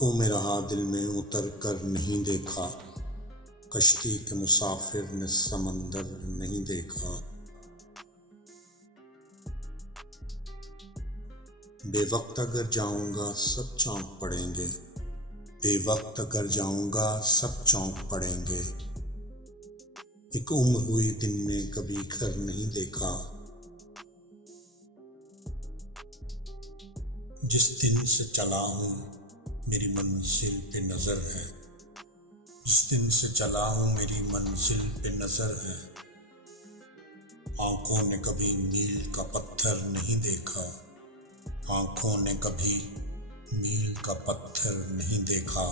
आंखों में रहा दिल में उतर कर नहीं देखा, कश्ती के मुसाफिर ने समंदर नहीं देखा। बेवक्त अगर जाऊंगा सब चौंक पड़ेंगे, बेवक्त अगर जाऊंगा सब चौंक पड़ेंगे। एक उम्र हुई दिन में कभी घर नहीं देखा, जिस दिन से चला हूँ मेरी मंजिल पे नजर है, जिस दिन से चला हूँ मेरी मंजिल पे नजर है। आंखों ने कभी मील का पत्थर नहीं देखा, आंखों ने कभी मील का पत्थर नहीं देखा।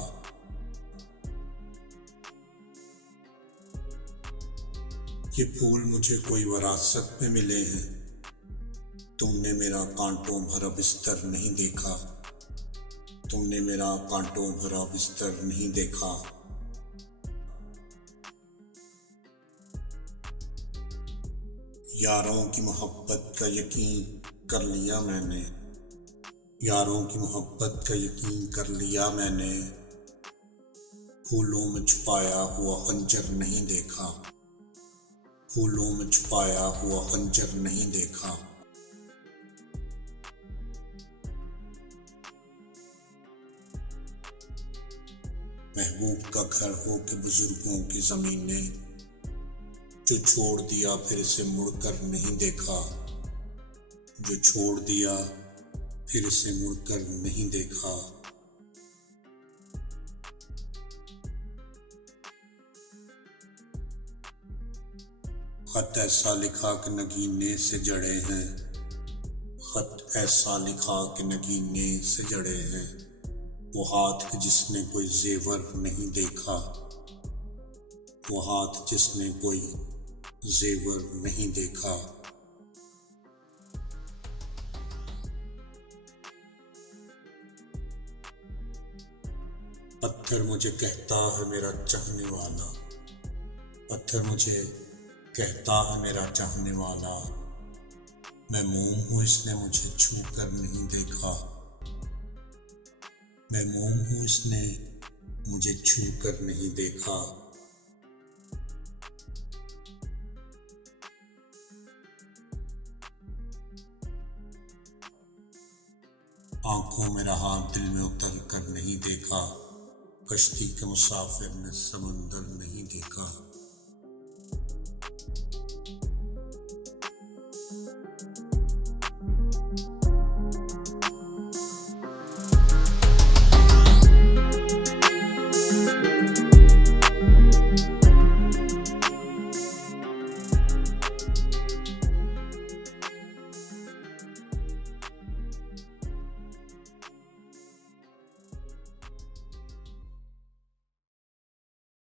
ये फूल मुझे कोई विरासत में मिले हैं, तुमने मेरा कांटों भरा बिस्तर नहीं देखा, तुमने मेरा कांटों भरा बिस्तर नहीं देखा। यारों की मोहब्बत का यकीन कर लिया मैंने, यारों की मोहब्बत का यकीन कर लिया मैंने। फूलों में छुपाया हुआ खंजर नहीं देखा, फूलों में छुपाया हुआ खंजर नहीं देखा। महबूब का घर हो के बुजुर्गों की जमीन ने जो छोड़ दिया फिर इसे मुड़कर नहीं देखा, जो छोड़ दिया फिर इसे मुड़कर नहीं देखा। खत ऐसा लिखा कि नगीने से जड़े हैं, खत ऐसा लिखा कि नगीने से जड़े हैं। वो हाथ कि जिसने कोई जेवर नहीं देखा, वो हाथ जिसने कोई जेवर नहीं देखा। पत्थर मुझे कहता है मेरा चाहने वाला, पत्थर मुझे कहता है मेरा चाहने वाला। मैं मोम हूँ इसने मुझे छू कर नहीं देखा, मैं मोम हूँ इसने मुझे छू कर नहीं देखा। आंखों में रहा दिल में उतर कर नहीं देखा, कश्ती के मुसाफिर ने समंदर नहीं देखा।